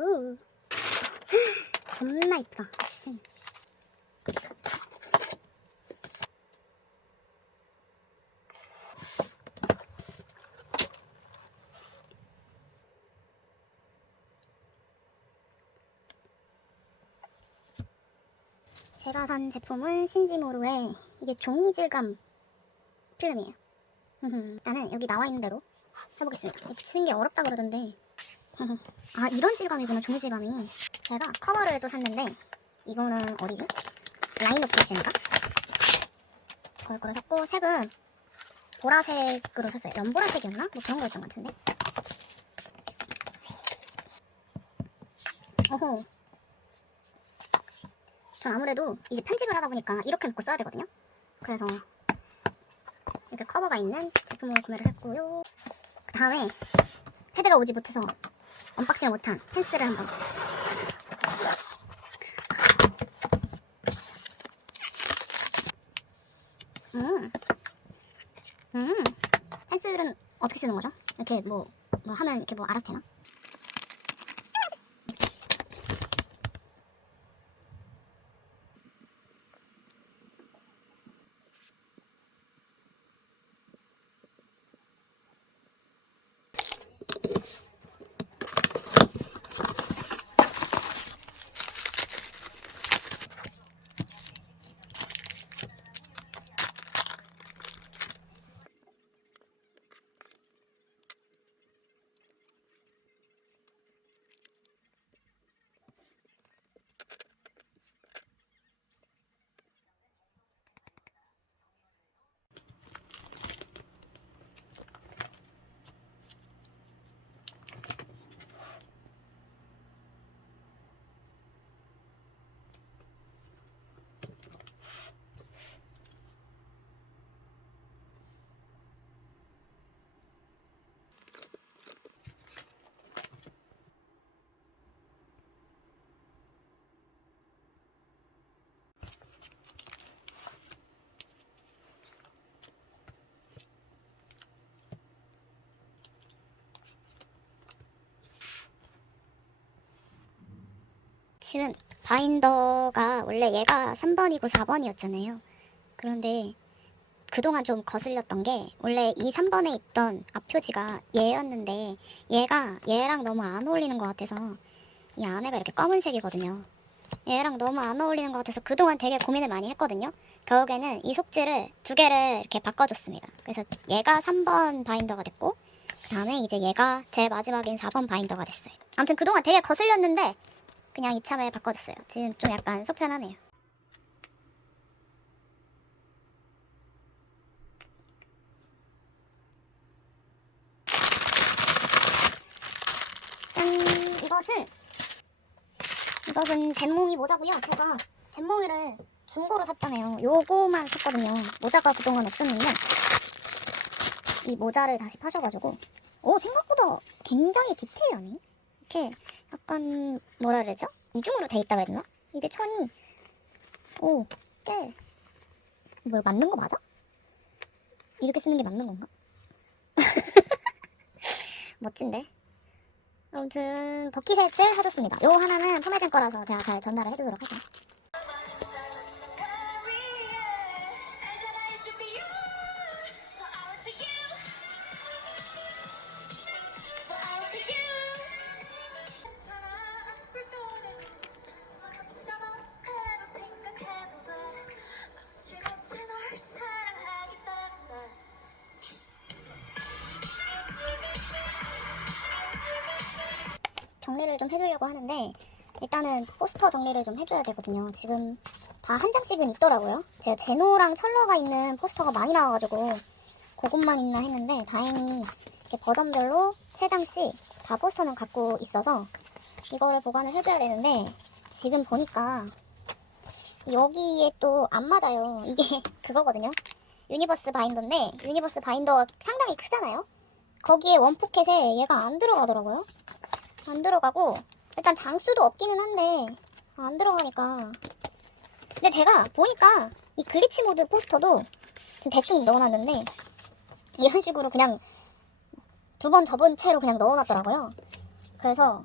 오. 겁나 이쁘다. 음. 제가 산 제품은 신지모로의 이게 종이 질감 필름이에요. 나는 여기 나와 있는 대로 해보겠습니다. 쓰는 게 어렵다 그러던데. 아 이런 질감이구나 종이 질감이. 제가 커버를 또 샀는데 이거는 어디지? 라인 오피스인가? 그걸 거를 샀고 색은 보라색으로 샀어요. 연보라색이었나? 뭐 그런 거였던 것 같은데. 어호. 전 아무래도 이제 편집을 하다 보니까 이렇게 놓고 써야 되거든요. 그래서 이렇게 커버가 있는 제품을 구매를 했고요. 그 다음에 패드가 오지 못해서 언박싱을 못한 펜스를 한번. 음, 음, 펜슬은 어떻게 쓰는 거죠? 이렇게 뭐, 뭐 하면 이렇게 뭐 알아서 되나? 지금 바인더가 원래 얘가 3번이고 4번이었잖아요. 그런데 그동안 좀 거슬렸던 게 원래 이 3번에 있던 앞표지가 얘였는데 얘가 얘랑 너무 안 어울리는 것 같아서 이 안에가 이렇게 검은색이거든요. 얘랑 너무 안 어울리는 것 같아서 그동안 되게 고민을 많이 했거든요. 결국에는 이 속지를 두 개를 이렇게 바꿔줬습니다. 그래서 얘가 3번 바인더가 됐고 그 다음에 이제 얘가 제일 마지막인 4번 바인더가 됐어요. 아무튼 그동안 되게 거슬렸는데 그냥 이참에 바꿔줬어요. 지금 좀 약간 속 편하네요. 짠! 이것은 이것은 잼몽이 모자고요. 제가 잼몽이를 중고로 샀잖아요. 요거만 샀거든요. 모자가 그동안 없었는데 이 모자를 다시 파셔가지고 오 생각보다 굉장히 디테일하네. 이렇게 약간 뭐라 그러죠? 이중으로 돼 있다 그랬나? 이게 천이 오꽤 뭐 맞는 거 맞아? 이렇게 쓰는 게 맞는 건가? 멋진데? 아무튼 버킷셋을 사줬습니다. 요 하나는 포메젠 거라서 제가 잘 전달을 해주도록 할게 좀 해주려고 하는데 일단은 포스터 정리를 좀 해줘야 되거든요. 지금 다 한 장씩은 있더라고요. 제가 제노랑 철러가 있는 포스터가 많이 나와가지고 그것만 있나 했는데 다행히 이렇게 버전별로 세 장씩 다 포스터는 갖고 있어서 이거를 보관을 해줘야 되는데 지금 보니까 여기에 또 안 맞아요. 이게 그거거든요. 유니버스 바인더인데 유니버스 바인더가 상당히 크잖아요. 거기에 원포켓에 얘가 안 들어가더라고요. 안 들어가고 일단 장수도 없기는 한데 아, 안 들어가니까 근데 제가 보니까 이 글리치 모드 포스터도 지금 대충 넣어놨는데 이런 식으로 그냥 두 번 접은 채로 그냥 넣어놨더라고요 그래서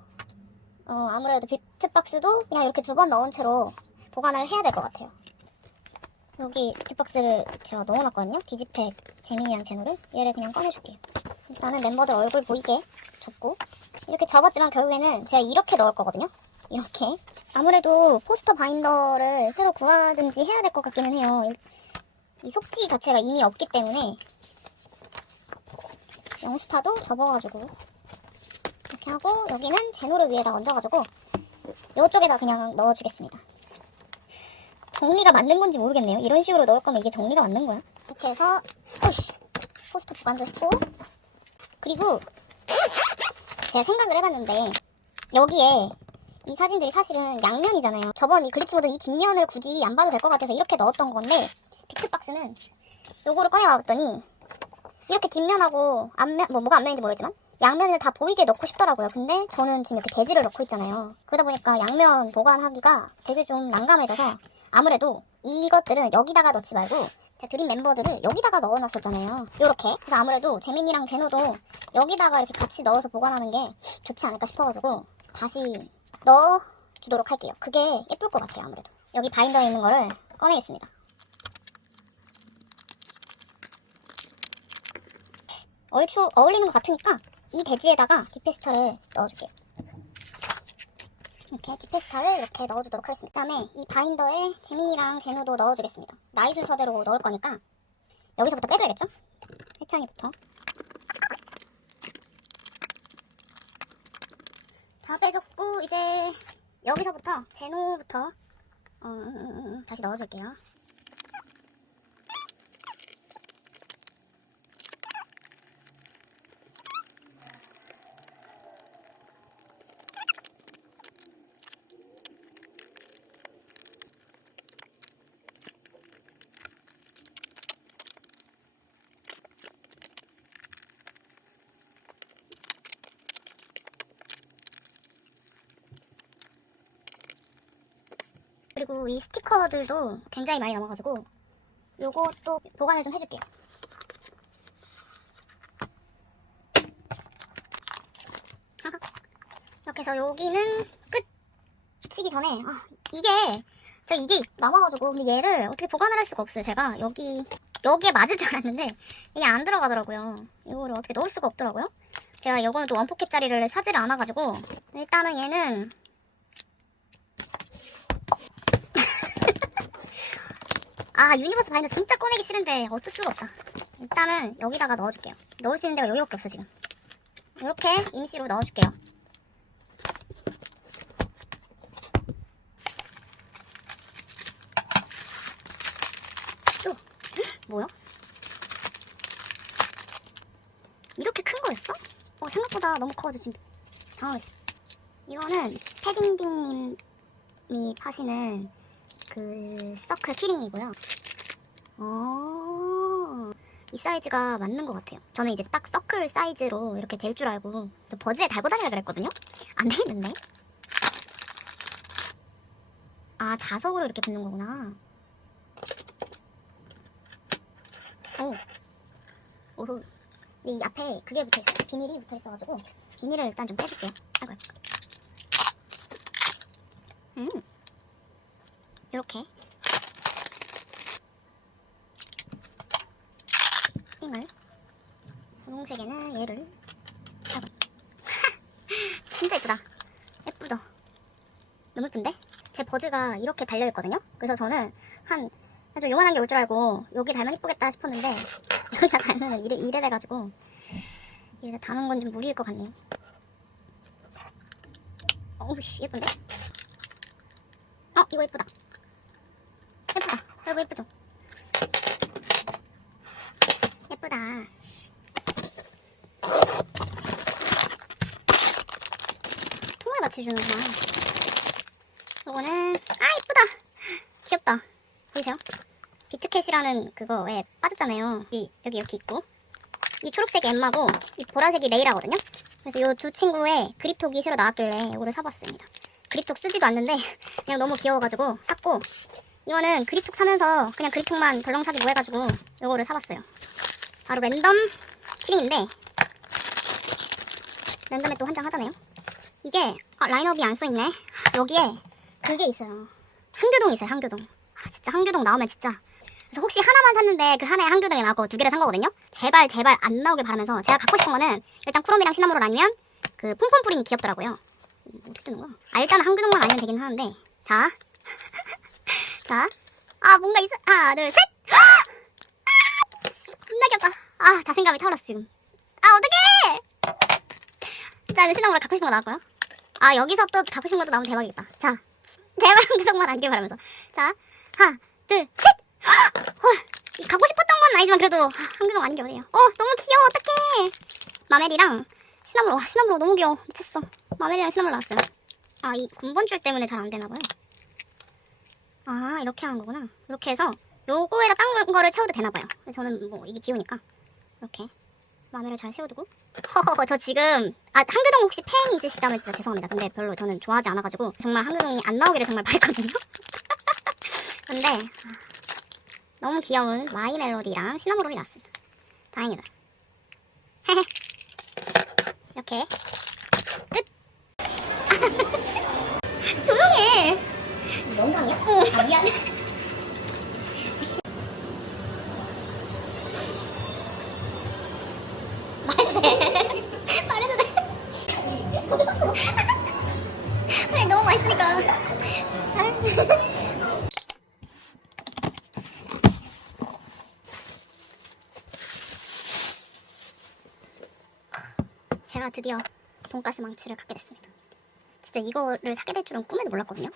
어, 아무래도 비트박스도 그냥 이렇게 두 번 넣은 채로 보관을 해야 될 것 같아요. 여기 비트박스를 제가 넣어놨거든요. 디지팩 재민이랑 제노를 얘를 그냥 꺼내줄게요. 일단은 멤버들 얼굴 보이게 접고 이렇게 접었지만 결국에는 제가 이렇게 넣을 거거든요. 이렇게 아무래도 포스터 바인더를 새로 구하든지 해야 될 것 같기는 해요. 이, 이 속지 자체가 이미 없기 때문에 영스타도 접어가지고 이렇게 하고 여기는 제노를 위에다 얹어가지고 이쪽에다 그냥 넣어주겠습니다. 정리가 맞는 건지 모르겠네요. 이런 식으로 넣을 거면 이게 정리가 맞는 거야. 이렇게 해서 오씨 포스터 보관도 했고 그리고 제가 생각을 해봤는데 여기에 이 사진들이 사실은 양면이잖아요. 저번 이 글리치 모드 이 뒷면을 굳이 안 봐도 될 것 같아서 이렇게 넣었던 건데 비트박스는 요거를 꺼내와봤더니 이렇게 뒷면하고 앞면 뭐 뭐가 앞면인지 모르겠지만 양면을 다 보이게 넣고 싶더라고요. 근데 저는 지금 이렇게 대지를 넣고 있잖아요. 그러다 보니까 양면 보관하기가 되게 좀 난감해져서 아무래도 이것들은 여기다가 넣지 말고 제가 드림 멤버들을 여기다가 넣어놨었잖아요. 요렇게. 그래서 아무래도 재민이랑 제노도 여기다가 이렇게 같이 넣어서 보관하는 게 좋지 않을까 싶어가지고 다시 넣어주도록 할게요. 그게 예쁠 것 같아요. 아무래도. 여기 바인더에 있는 거를 꺼내겠습니다. 얼추 어울리는 것 같으니까 이 대지에다가 디페스터를 넣어줄게요. 이렇게 디페스터를 이렇게 넣어주도록 하겠습니다. 그 다음에 이 바인더에 재민이랑 제노도 넣어주겠습니다. 나이 순서대로 넣을 거니까 여기서부터 빼줘야겠죠? 해찬이부터 다 빼줬고 이제 여기서부터 제노부터 어, 음, 음, 음, 다시 넣어줄게요. 이 스티커들도 굉장히 많이 남아가지고 요것도 보관을 좀 해줄게요. 이렇게 해서 여기는 끝 치기 전에 아 이게 제가 이게 남아가지고 근데 얘를 어떻게 보관을 할 수가 없어요. 제가 여기 여기에 맞을 줄 알았는데 이게 안 들어가더라고요. 이거를 어떻게 넣을 수가 없더라고요. 제가 요거는 또 원포켓짜리를 사지를 않아가지고 일단은 얘는 아 유니버스 바인더 진짜 꺼내기 싫은데 어쩔 수가 없다. 일단은 여기다가 넣어줄게요. 넣을 수 있는 데가 여기밖에 없어 지금. 이렇게 임시로 넣어줄게요. 뭐야? 이렇게 큰 거였어? 어 생각보다 너무 커가지고 지금 당황했어. 이거는 패딩딩님이 파시는 그 서클 키링이고요. 어, 이 사이즈가 맞는 것 같아요. 저는 이제 딱 서클 사이즈로 이렇게 될 줄 알고 저 버즈에 달고 다녀야 그랬거든요. 안 되겠는데? 아 자석으로 이렇게 붙는 거구나. 오, 오호. 근데 이 앞에 그게 붙어 있어요. 비닐이 붙어 있어가지고 비닐을 일단 좀 빼줄게요. 아이고. 음. 이렇게. 힘을 분홍색에는 얘를 아이고. 진짜 예쁘다. 예쁘죠? 너무 예쁜데? 제 버즈가 이렇게 달려있거든요? 그래서 저는 한 아주 요만한 게 올 줄 알고 여기 달면 예쁘겠다 싶었는데 여기다 달면 이래, 이래 돼가지고 이래 다는 건좀 무리일 것 같네요. 어우씨 예쁜데? 어 이거 예쁘다 여러분 예쁘죠? 예쁘다. 통을 같이 주는구나. 요거는 아 예쁘다. 귀엽다. 보이세요? 비트캣이라는 그거에 빠졌잖아요. 이, 여기 이렇게 있고 이 초록색이 엠마고 이 보라색이 레이라거든요. 그래서 이 두 친구의 그립톡이 새로 나왔길래 이거를 사봤습니다. 그립톡 쓰지도 않는데 그냥 너무 귀여워가지고 샀고 이거는 그립톡 사면서 그냥 그립톡만 덜렁 사기 뭐 해가지고 요거를 사봤어요. 바로 랜덤 키링인데 랜덤에 또 한 장 하잖아요. 이게 아 아, 라인업이 안 써있네. 여기에 그게 있어요. 한교동 있어요, 한교동. 아, 진짜 한교동 나오면 진짜. 그래서 혹시 하나만 샀는데 그 하나에 한교동이 나오고 두 개를 산 거거든요. 제발 제발 안 나오길 바라면서 제가 갖고 싶은 거는 일단 쿠롬이랑 시나모롤 아니면 그 퐁퐁 뿌린이 귀엽더라고요. 음, 어떻게 쓰는 거야? 아 일단 한교동만 아니면 되긴 하는데 자, 자, 아 뭔가 있어. 하나, 둘, 셋. 아! 씨, 겁나 귀엽다. 아 자신감이 차올랐어 지금. 아 어떡해! 일단 시나모롤 갖고 싶은 거 나왔고요. 아 여기서 또 갖고 싶은 것도 나오면 대박이겠다. 자, 제발 한교동만 아니길 바라면서. 자, 하나, 둘, 셋. 헐, 이 갖고 싶었던 건 아니지만 그래도 아, 아닌 게 어디예요? 어, 너무 귀여워, 어떡해. 마멜이랑 시나모롤, 와, 시나모롤 너무 귀여워. 미쳤어. 마멜이랑 시나모롤 나왔어요. 아, 이 군번줄 때문에 잘 안 되나 봐요. 아, 이렇게 하는 거구나. 이렇게 해서 요거에다 딴 거를 채워도 되나 봐요. 근데 저는 뭐 이게 기우니까 이렇게 마멜을 잘 세워두고. 허허허, 저 지금 아 한교동 혹시 팬이 있으시다면 진짜 죄송합니다. 근데 별로 저는 좋아하지 않아가지고 정말 한교동이 안 나오기를 정말 바랬거든요. 근데 아, 너무 귀여운 마이 멜로디랑 시나모롤이 나왔습니다. 다행이다. 헤헤. 이렇게 끝. 조용해. 영상이야? 응. 아 미안. 말해도 돼. 말해도 돼. 아니 너무 맛있으니까. 제가 드디어 돈가스 망치를 갖게 됐습니다. 진짜 이거를 사게 될 줄은 꿈에도 몰랐거든요.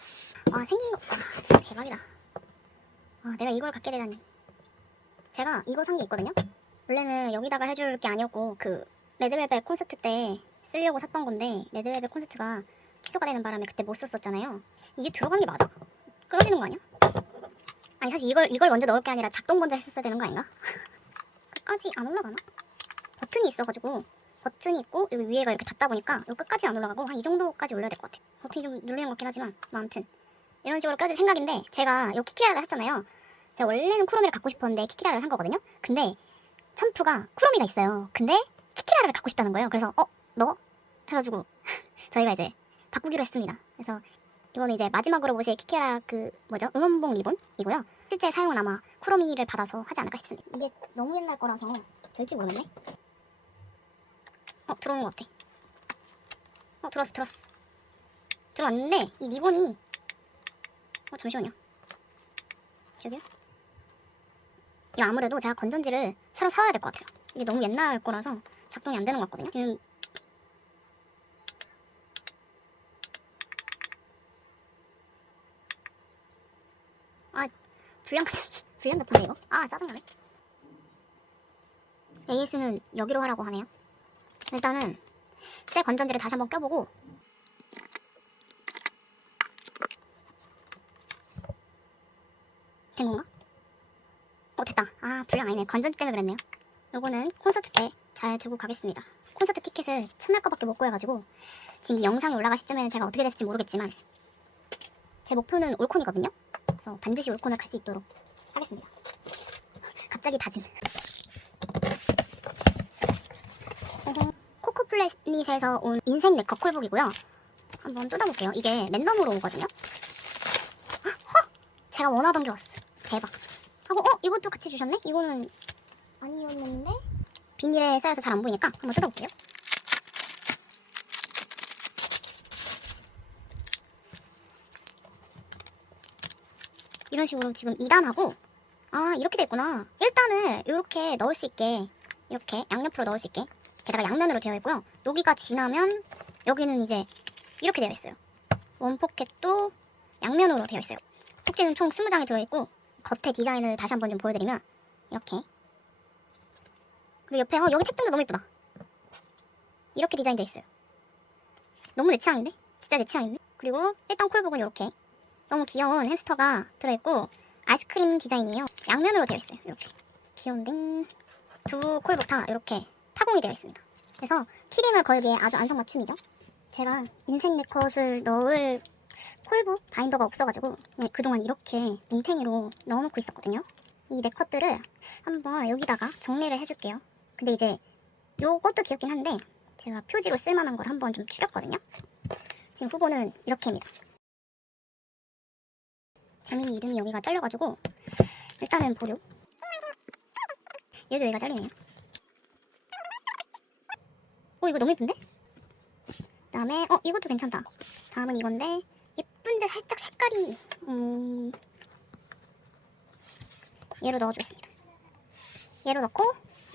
아 생긴 거, 아 진짜 대박이다. 아 내가 이걸 갖게 되다니. 제가 이거 산 게 있거든요. 원래는 여기다가 해줄 게 아니었고 그 레드벨벳 콘서트 때 쓰려고 샀던 건데 레드벨벳 콘서트가 취소가 되는 바람에 그때 못 썼었잖아요. 이게 들어간 게 맞아? 끊어지는 거 아니야? 아니 사실 이걸 이걸 먼저 넣을 게 아니라 작동 먼저 했었어야 되는 거 아닌가? 끝까지 안 올라가나? 버튼이 있어가지고 버튼이 있고 여기 위에가 이렇게 닿다 보니까 여기 끝까지 안 올라가고 한 이 정도까지 올려야 될 것 같아. 버튼이 좀 눌리는 것 같긴 하지만 뭐 아무튼 이런 식으로 껴줄 생각인데 제가 요 키키라를 샀잖아요. 제가 원래는 쿠로미를 갖고 싶었는데 키키라를 산 거거든요. 근데 샴푸가 쿠로미가 있어요. 근데 키키라를 갖고 싶다는 거예요. 그래서 어? 너? 해가지고 저희가 이제 바꾸기로 했습니다. 그래서 이거는 이제 마지막으로 보실 키키라 그 뭐죠? 응원봉 리본이고요. 실제 사용은 아마 쿠로미를 받아서 하지 않을까 싶습니다. 이게 너무 옛날 거라서 될지 모르겠네. 어 들어온 것 같아. 어 들어왔어 들어왔어. 들어왔는데 이 리본이 어 잠시만요. 저기요? 이거 아무래도 제가 건전지를 새로 사와야 될 것 같아요. 이게 너무 옛날 거라서 작동이 안 되는 것 같거든요. 지금 아 불량 같은 불량 같은데 이거? 아 짜증나네. AS는 여기로 하라고 하네요. 일단은 새 건전지를 다시 한번 껴보고 된 건가? 어 됐다. 아 불량 아니네. 건전지 때문에 그랬네요. 요거는 콘서트 때잘 두고 가겠습니다. 콘서트 티켓을 첫날 거밖에 못 구해가지고 지금 이 영상이 올라갈 시점에는 제가 어떻게 됐을지 모르겠지만 제 목표는 올콘이거든요. 그래서 반드시 올콘을 갈 수 있도록 하겠습니다. 갑자기 다짐. 짜잔. 코코플래닛에서 온 인생 네컷 콜북이고요. 한번 뜯어볼게요. 이게 랜덤으로 오거든요. 헉! 제가 원하던 게 왔어. 대박. 하고 어? 이것도 같이 주셨네? 이거는 아니었는데? 비닐에 쌓여서 잘 안 보이니까 한번 뜯어볼게요. 이런 식으로 지금 2단하고 아 이렇게 돼 있구나. 1단을 이렇게 넣을 수 있게 이렇게 양옆으로 넣을 수 있게 게다가 양면으로 되어 있고요. 여기가 지나면 여기는 이제 이렇게 되어 있어요. 원 포켓도 양면으로 되어 있어요. 속지는 총 20장이 들어있고 겉에 디자인을 다시 한번 좀 보여드리면 이렇게 그리고 옆에 어 여기 책등도 너무 예쁘다. 이렇게 디자인 되어 있어요. 너무 내 취향인데? 진짜 내 취향인데? 그리고 일단 콜북은 이렇게 너무 귀여운 햄스터가 들어있고 아이스크림 디자인이에요. 양면으로 되어 있어요. 이렇게 귀여운데 두 콜북 다 이렇게 타공이 되어 있습니다. 그래서 키링을 걸기에 아주 안성맞춤이죠. 제가 인생 네컷을 넣을 콜북 바인더가 없어가지고 그냥 그동안 이렇게 뭉탱이로 넣어놓고 있었거든요. 이 네컷들을 한번 여기다가 정리를 해줄게요. 근데 이제 요것도 귀엽긴 한데 제가 표지로 쓸만한 걸 한번 좀 추렸거든요. 지금 후보는 이렇게입니다. 재민이 이름이 여기가 잘려가지고 일단은 보류. 얘도 여기가 잘리네요. 어 이거 너무 예쁜데? 그다음에 어 이것도 괜찮다. 다음은 이건데 예쁜데 살짝 색깔이 음 얘로 넣어주겠습니다. 얘로 넣고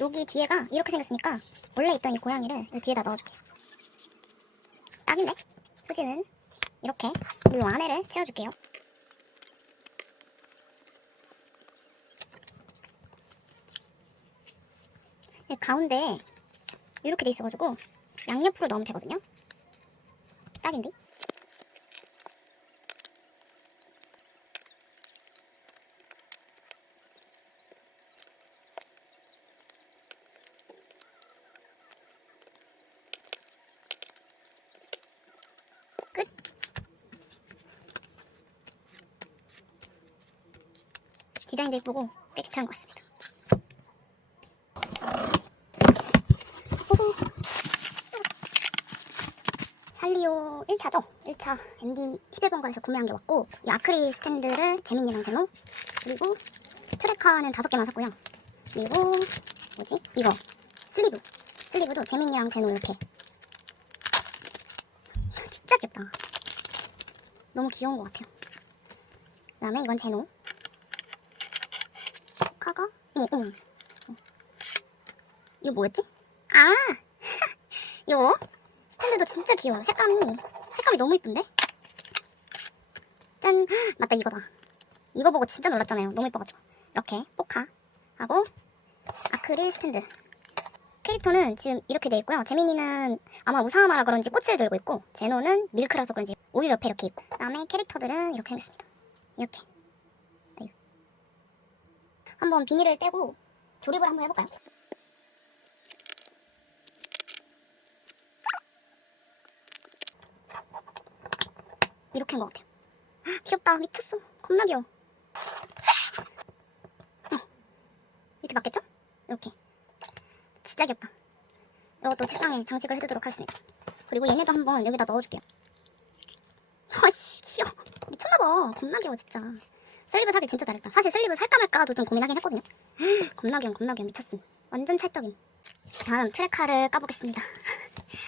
여기 뒤에가 이렇게 생겼으니까 원래 있던 이 고양이를 여기 뒤에다 넣어줄게요. 딱인데? 후지는 이렇게 그리고 안에를 채워줄게요. 이 가운데 이렇게 돼 있어가지고 양옆으로 넣으면 되거든요. 딱인데? 끝. 디자인도 예쁘고 꽤 괜찮은 것 같습니다. 살리오 1차죠? 1차 MD 11번가에서 구매한 게 왔고 이 아크릴 스탠드를 재민이랑 제노 그리고 트레카는 다섯 개만 샀고요. 그리고 뭐지? 이거 슬리브 슬리브도 재민이랑 제노 이렇게 진짜 귀엽다. 너무 귀여운 것 같아요. 그 다음에 이건 제노. 카가? 어머. 어. 이거 뭐였지? 아! 이거 스탠드도 진짜 귀여워. 색감이, 색감이 너무 이쁜데? 짠! 맞다, 이거다. 이거 보고 진짜 놀랐잖아요. 너무 이뻐가지고. 이렇게, 포카. 하고, 아크릴 스탠드. 캐릭터는 지금 이렇게 돼 있고요. 재민이는 아마 우사하마라 그런지 꽃을 들고 있고 제노는 밀크라서 그런지 우유 옆에 이렇게 있고 그다음에 캐릭터들은 이렇게 생겼습니다. 이렇게. 한번 비닐을 떼고 조립을 한번 해볼까요? 이렇게 한 것 같아요. 헉, 귀엽다 미쳤어 겁나 귀여워. 어. 이렇게 맞겠죠? 이렇게 진짜 귀엽다. 이것도 책상에 장식을 해두도록 하겠습니다. 그리고 얘네도 한번 여기다 넣어줄게요. 아씨 귀여워. 미쳤나봐. 겁나 귀여워 진짜. 슬리브 사기 진짜 잘했다. 사실 슬리브 살까 말까도 좀 고민하긴 했거든요. 겁나 귀여워 겁나 귀여워 미쳤음. 완전 찰떡임. 다음 트레카를 까보겠습니다.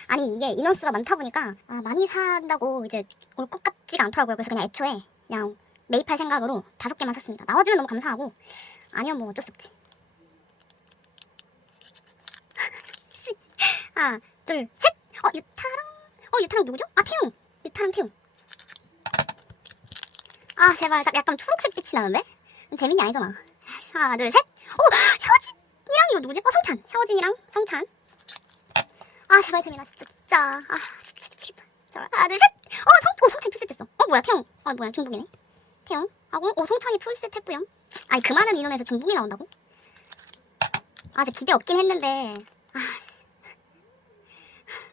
아니 이게 인원수가 많다 보니까 아, 많이 산다고 이제 올 것 같지가 않더라고요. 그래서 그냥 애초에 그냥 매입할 생각으로 다섯 개만 샀습니다. 나와주면 너무 감사하고 아니면 뭐 어쩔 수 없지. 하나, 둘, 셋! 어, 유타랑, 어, 유타랑 누구죠? 아, 태용! 유타랑 태용. 아, 제발, 자- 약간 초록색 빛이 나는데? 재민이 아니잖아. 하나, 둘, 셋! 어, 샤오진이랑 이거 누구지? 어, 성찬. 샤오진이랑 성찬. 아, 제발, 재민아, 진짜, 진짜. 아, 진짜. 제발, 둘, 셋! 어, 성, 어, 성찬 풀셋 됐어. 어, 뭐야, 태용. 아, 뭐야, 중복이네. 태용. 하고, 어, 성찬이 풀셋 했고요. 아니, 그 많은 인원에서 중복이 나온다고? 아, 진짜 기대 없긴 했는데. 아,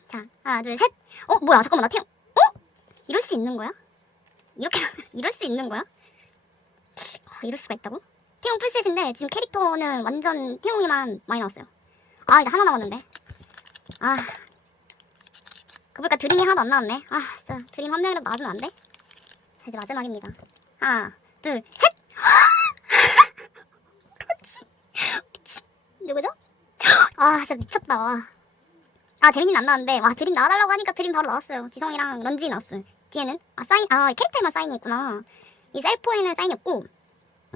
자, 하나, 둘, 셋. 어, 뭐야? 잠깐만, 나 태용. 어? 이럴 수 있는 거야? 이렇게, 이럴 수 있는 거야? 어, 이럴 수가 있다고? 태용 풀셋인데, 지금 캐릭터는 완전 태용이만 많이 나왔어요. 아, 이제 하나 남았는데. 아. 그 보니까 드림이 하나도 안 나왔네. 아, 진짜. 드림 한 명이라도 나와주면 안 돼? 자, 이제 마지막입니다. 하나, 둘, 셋! 그렇지. 미친. 누구죠? 아, 진짜 미쳤다. 아 재민이는 안 나왔는데 와 드림 나와달라고 하니까 드림 바로 나왔어요 지성이랑 런쥔이 나왔어요 뒤에는 아 사인 아 캐릭터에만 사인이 있구나 이 셀포에는 사인이 없고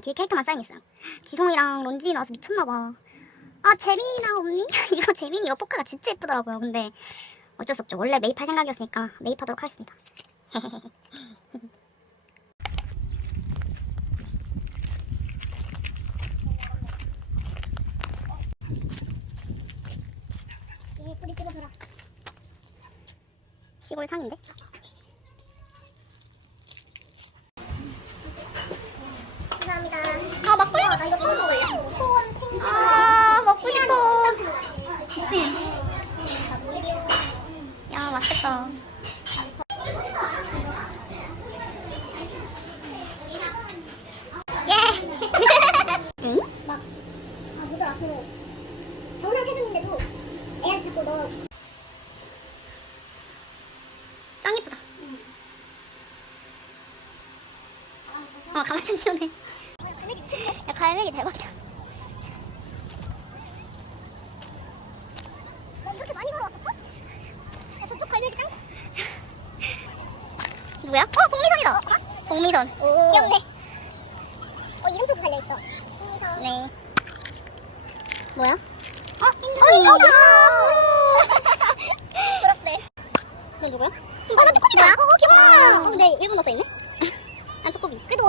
뒤에 캐릭터만 사인이 있어요 지성이랑 런쥔이 나와서 미쳤나봐 아 재민이나 없니? 이거 재민이 이거 포카가 진짜 예쁘더라고요 근데 어쩔 수 없죠 원래 매입할 생각이었으니까 매입하도록 하겠습니다 예쁘게 찍어줘라 시골 상인데? 감사합니다. 아 막걸리 나 이거 처음 먹어요. 아 먹고 싶어. 그치? 음. 야 맛있겠다. 예. 막, 아, 목을 체중인데도 애한테 자꾸 너. 짱 이쁘다. 어 가만히 좀 시원해. 야 갈매기 대박이다. 풍선. 오. 귀엽네. 어, 어 이름도 달려있어. 흥미선. 네. 뭐야? 어, 어, 이거다. 그렇네. 이건 누구야? 어, 나 쪼꼬비다. 어, 귀여워. 어, 근데 일본 버섯 있네? 난 쪼꼬비. 그래도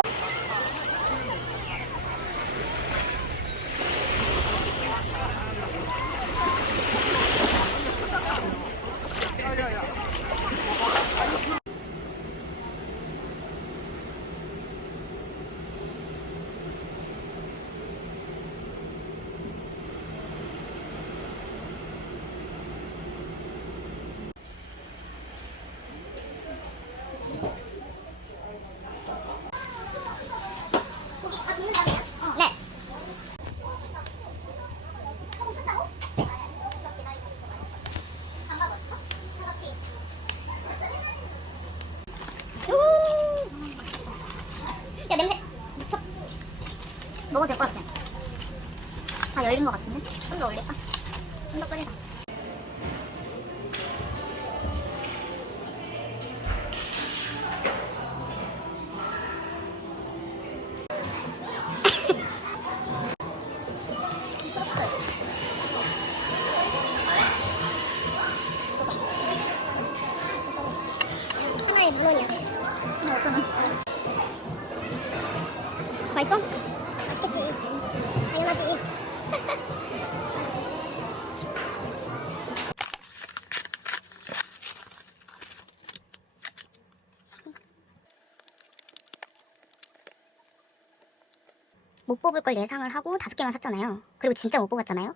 못 뽑을 걸 예상을 하고 다섯 개만 샀잖아요. 그리고 진짜 못 뽑았잖아요.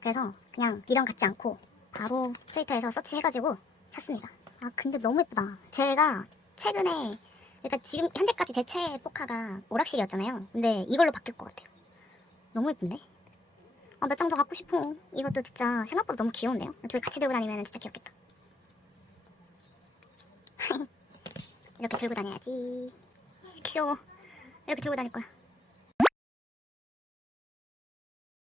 그래서 그냥 미련 갖지 않고 바로 트위터에서 서치해가지고 샀습니다. 아 근데 너무 예쁘다. 제가 최근에 그러니까 지금 현재까지 제 최애 포카가 오락실이었잖아요. 근데 이걸로 바뀔 것 같아요. 너무 예쁜데? 아, 몇 장 더 갖고 싶어. 이것도 진짜 생각보다 너무 귀여운데요? 둘이 같이 들고 다니면 진짜 귀엽겠다. 이렇게 들고 다녀야지. 귀여워. 이렇게 들고 다닐 거야.